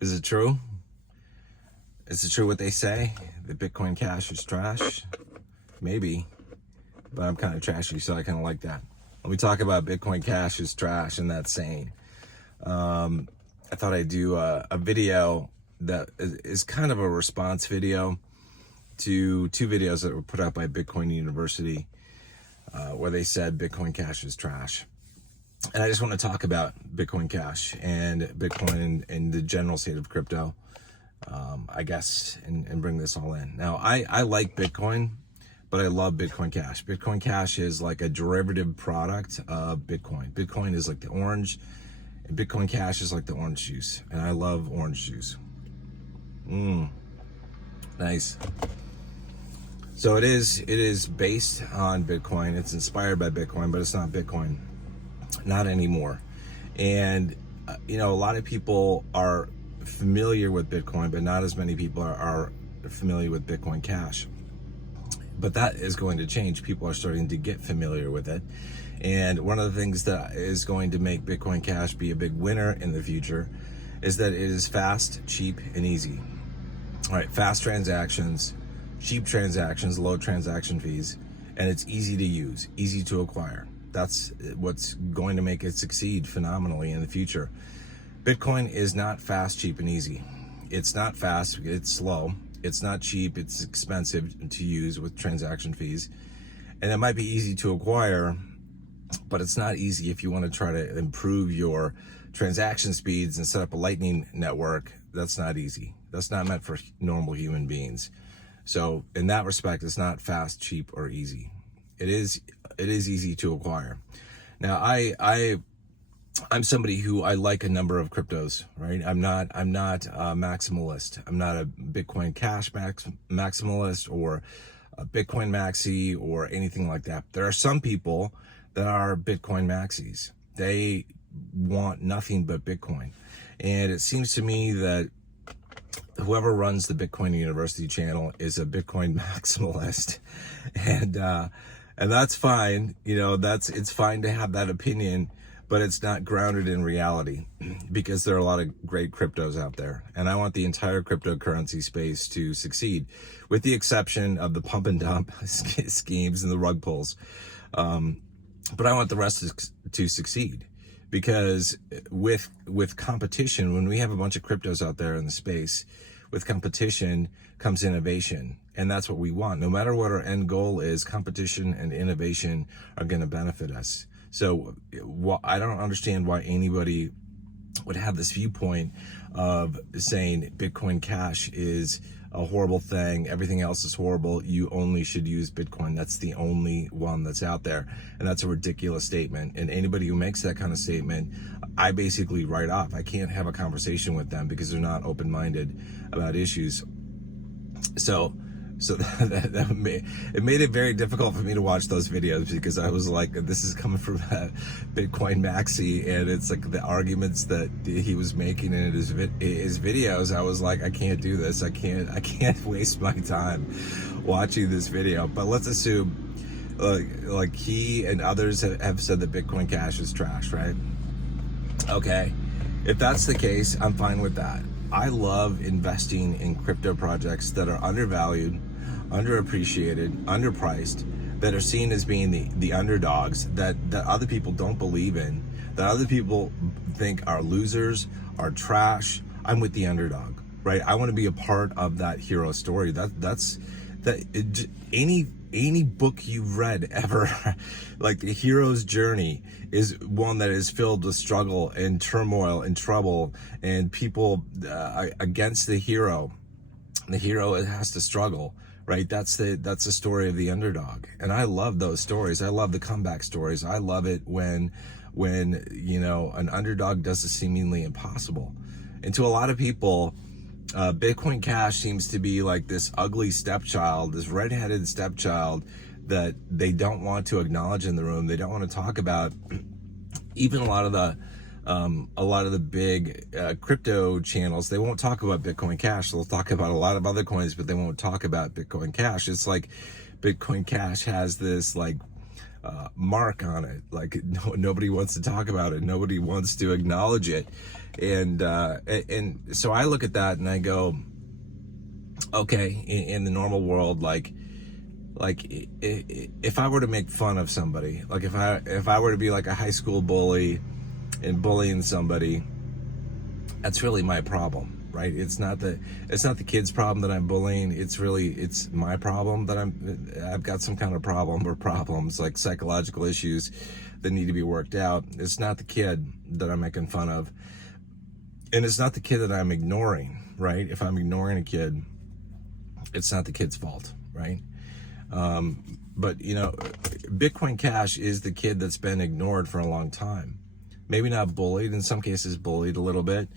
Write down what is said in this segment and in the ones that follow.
Is it true? Is it true what they say? That Bitcoin Cash is trash? Maybe, but I'm kind of trashy, so I kind of like that. Let me talk about Bitcoin Cash is trash and that saying. I thought I'd do a video that is kind of a response video to two videos that were put out by Bitcoin University where they said Bitcoin Cash is trash. And I just want to talk about Bitcoin Cash and Bitcoin and the general state of crypto, I guess, and bring this all in. Now, I like Bitcoin, but I love Bitcoin Cash. Bitcoin Cash is like a derivative product of Bitcoin. Bitcoin is like the orange, and Bitcoin Cash is like the orange juice. And I love orange juice. Nice. So it is based on Bitcoin. It's inspired by Bitcoin, but it's not Bitcoin. Not anymore. And, a lot of people are familiar with Bitcoin, but not as many people are familiar with Bitcoin Cash. But that is going to change. People are starting to get familiar with it. And one of the things that is going to make Bitcoin Cash be a big winner in the future is that it is fast, cheap, and easy. All right, fast transactions, cheap transactions, low transaction fees, and it's easy to use, easy to acquire. That's what's going to make it succeed phenomenally in the future. Bitcoin is not fast, cheap, and easy. It's not fast, it's slow. It's not cheap, it's expensive to use with transaction fees. And it might be easy to acquire, but it's not easy if you want to try to improve your transaction speeds and set up a Lightning network. That's not easy. That's not meant for normal human beings. So in that respect, it's not fast, cheap, or easy. It is easy to acquire. Now, I'm somebody who I like a number of cryptos, right? I'm not a maximalist. I'm not a Bitcoin Cash maximalist or a Bitcoin maxi or anything like that. There are some people that are Bitcoin maxis. They want nothing but Bitcoin. And it seems to me that whoever runs the Bitcoin University channel is a Bitcoin maximalist. And that's fine. It's fine to have that opinion, but it's not grounded in reality because there are a lot of great cryptos out there. And I want the entire cryptocurrency space to succeed, with the exception of the pump and dump schemes and the rug pulls. But I want the rest to succeed, because with competition, when we have a bunch of cryptos out there in the space, with competition comes innovation. And that's what we want. No matter what our end goal is, competition and innovation are going to benefit us. So I don't understand why anybody would have this viewpoint of saying Bitcoin Cash is a horrible thing, everything else is horrible, you only should use Bitcoin. That's the only one that's out there. And that's a ridiculous statement. And anybody who makes that kind of statement, I basically write off. I can't have a conversation with them because they're not open-minded about issues. So it made it very difficult for me to watch those videos, because I was like, this is coming from Bitcoin Maxi, and it's like the arguments that he was making in his videos. I was like, I can't do this. I can't waste my time watching this video. But let's assume like he and others have said that Bitcoin Cash is trash, right? Okay, if that's the case, I'm fine with that. I love investing in crypto projects that are undervalued, underappreciated, underpriced, that are seen as being the underdogs that other people don't believe in, that other people think are losers, are trash. I'm with the underdog, right? I want to be a part of that hero story. Any book you've read ever, like the hero's journey, is one that is filled with struggle and turmoil and trouble and people against the hero. The hero has to struggle, right? That's the story of the underdog. And I love those stories. I love the comeback stories. I love it when an underdog does the seemingly impossible. And to a lot of people, Bitcoin Cash seems to be like this ugly stepchild, this redheaded stepchild that they don't want to acknowledge in the room. They don't want to talk about. Even a lot of the big crypto channels, they won't talk about Bitcoin Cash. They'll talk about a lot of other coins, but they won't talk about Bitcoin Cash. It's like Bitcoin Cash has this mark on it. Like nobody wants to talk about it. Nobody wants to acknowledge it. And so I look at that and I go, okay, in the normal world, like if I were to make fun of somebody, like if I were to be like a high school bully and bullying somebody, that's really my problem, right? It's not the kid's problem that I'm bullying. It's my problem that I've got some kind of problem or problems, like psychological issues that need to be worked out. It's not the kid that I'm making fun of, and it's not the kid that I'm ignoring, right? If I'm ignoring a kid, it's not the kid's fault, right? But Bitcoin Cash is the kid that's been ignored for a long time. Maybe not bullied, in some cases bullied a little bit,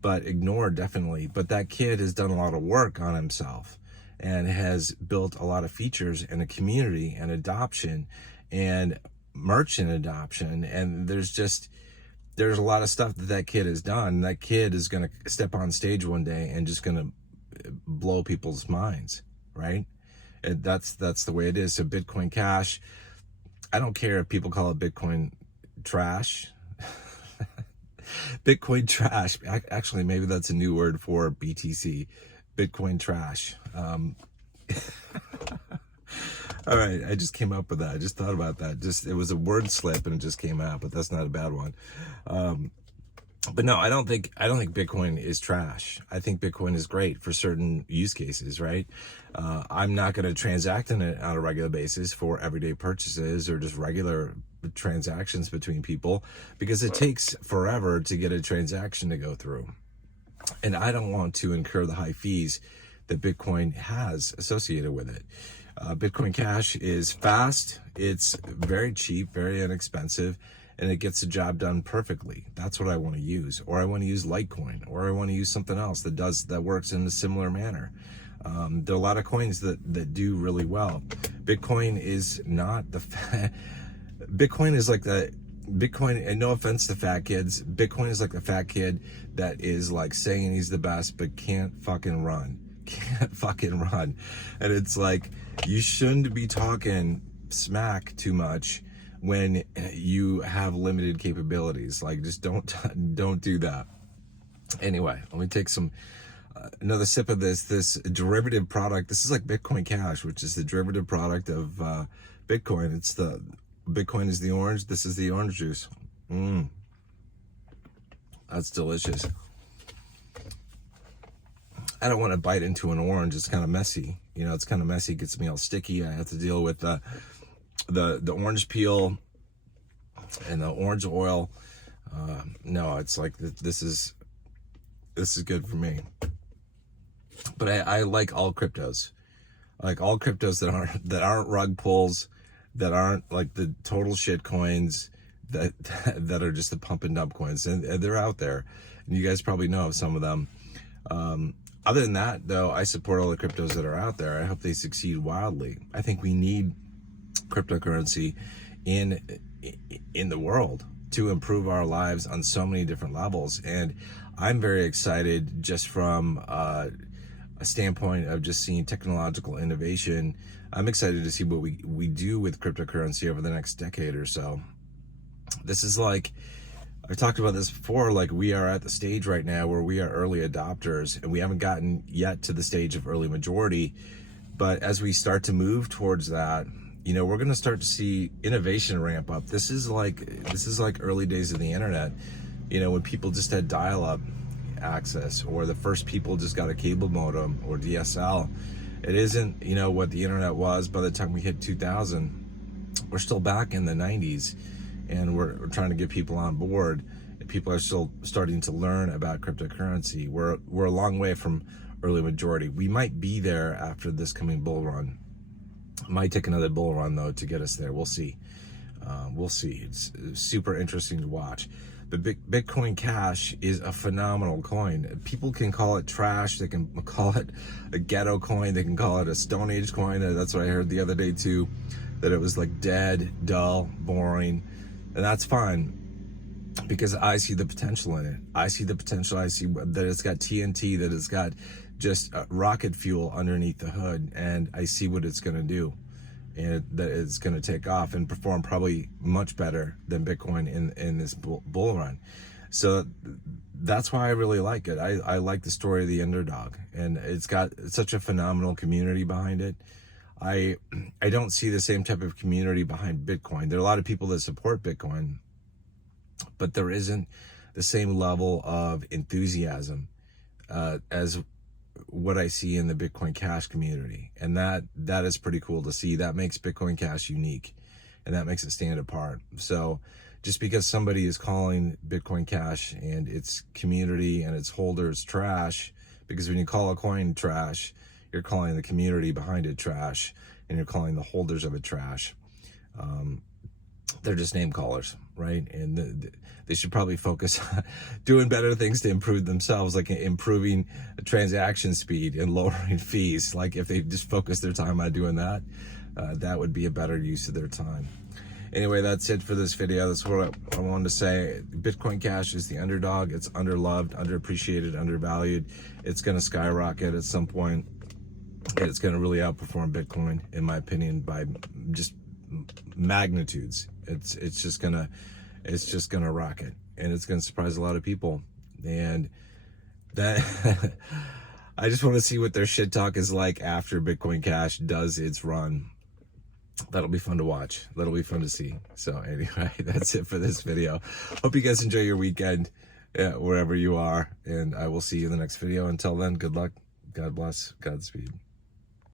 but ignored definitely. But that kid has done a lot of work on himself and has built a lot of features and a community and adoption and merchant adoption. And there's a lot of stuff that kid has done. That kid is going to step on stage one day and just going to blow people's minds, right? And that's the way it is. So Bitcoin Cash, I don't care if people call it Bitcoin trash. Bitcoin trash. Actually, maybe that's a new word for BTC. Bitcoin trash. All right, I just came up with that. I just thought about that. It was a word slip and it just came out, but that's not a bad one. But no, I don't think Bitcoin is trash. I think Bitcoin is great for certain use cases, right? I'm not going to transact in it on a regular basis for everyday purchases or just regular transactions between people, because it takes forever to get a transaction to go through. And I don't want to incur the high fees that Bitcoin has associated with it. Bitcoin Cash is fast. It's very cheap, very inexpensive, and it gets the job done perfectly. That's what I want to use. Or I want to use Litecoin, or I want to use something else that works in a similar manner. There are a lot of coins that do really well. Bitcoin is not Bitcoin is like Bitcoin, and no offense to fat kids, Bitcoin is like the fat kid that is like saying he's the best, but can't fucking run. And it's like, you shouldn't be talking smack too much when you have limited capabilities. Like, just don't do that. Anyway, let me take another sip of this derivative product. This is like Bitcoin Cash, which is the derivative product of Bitcoin. Bitcoin is the orange. This is the orange juice. That's delicious. I don't want to bite into an orange. It's kind of messy. It's kind of messy. It gets me all sticky. I have to deal with the orange peel and the orange oil. No, it's like, this is good for me. But I like all cryptos. I like all cryptos that aren't rug pulls, that aren't like the total shit coins, that are just the pump and dump coins, and they're out there, and you guys probably know of some of them. Other than that, though, I support all the cryptos that are out there. I hope they succeed wildly. I think we need cryptocurrency in the world to improve our lives on so many different levels. And I'm very excited, just from a standpoint of just seeing technological innovation. I'm excited to see what we do with cryptocurrency over the next decade or so. This is like, I talked about this before, like, we are at the stage right now where we are early adopters, and we haven't gotten yet to the stage of early majority. But as we start to move towards that, we're going to start to see innovation ramp up. This is like early days of the internet, when people just had dial-up access, or the first people just got a cable modem or DSL. It isn't, what the internet was by the time we hit 2000. We're still back in the 90s. And we're trying to get people on board. People are still starting to learn about cryptocurrency. We're a long way from early majority. We might be there after this coming bull run. It might take another bull run, though, to get us there. We'll see. It's super interesting to watch. But Bitcoin Cash is a phenomenal coin. People can call it trash. They can call it a ghetto coin. They can call it a Stone Age coin. That's what I heard the other day, too, that it was like dead, dull, boring. And that's fine, because I see the potential in it. I see the potential. I see that it's got TNT, that it's got just rocket fuel underneath the hood, and I see what it's going to do, and that it's going to take off and perform probably much better than Bitcoin in this bull run. So that's why I really like it. I like the story of the underdog, and it's got such a phenomenal community behind it. I don't see the same type of community behind Bitcoin. There are a lot of people that support Bitcoin, but there isn't the same level of enthusiasm as what I see in the Bitcoin Cash community. And that is pretty cool to see. That makes Bitcoin Cash unique, and that makes it stand apart. So just because somebody is calling Bitcoin Cash and its community and its holders trash, because when you call a coin trash, you're calling the community behind it trash, and you're calling the holders of it trash. They're just name callers, right? And they should probably focus on doing better things to improve themselves, like improving transaction speed and lowering fees. Like if they just focus their time on doing that, that would be a better use of their time. Anyway, that's it for this video. That's what I wanted to say. Bitcoin Cash is the underdog. It's underloved, underappreciated, undervalued. It's going to skyrocket at some point. And it's going to really outperform Bitcoin, in my opinion, by just magnitudes. It's just gonna rocket, and it's gonna surprise a lot of people. And that I just want to see what their shit talk is like after Bitcoin Cash does its run. That'll be fun to watch. That'll be fun to see. So anyway, that's it for this video. Hope you guys enjoy your weekend, wherever you are, and I will see you in the next video. Until then, good luck, God bless, Godspeed.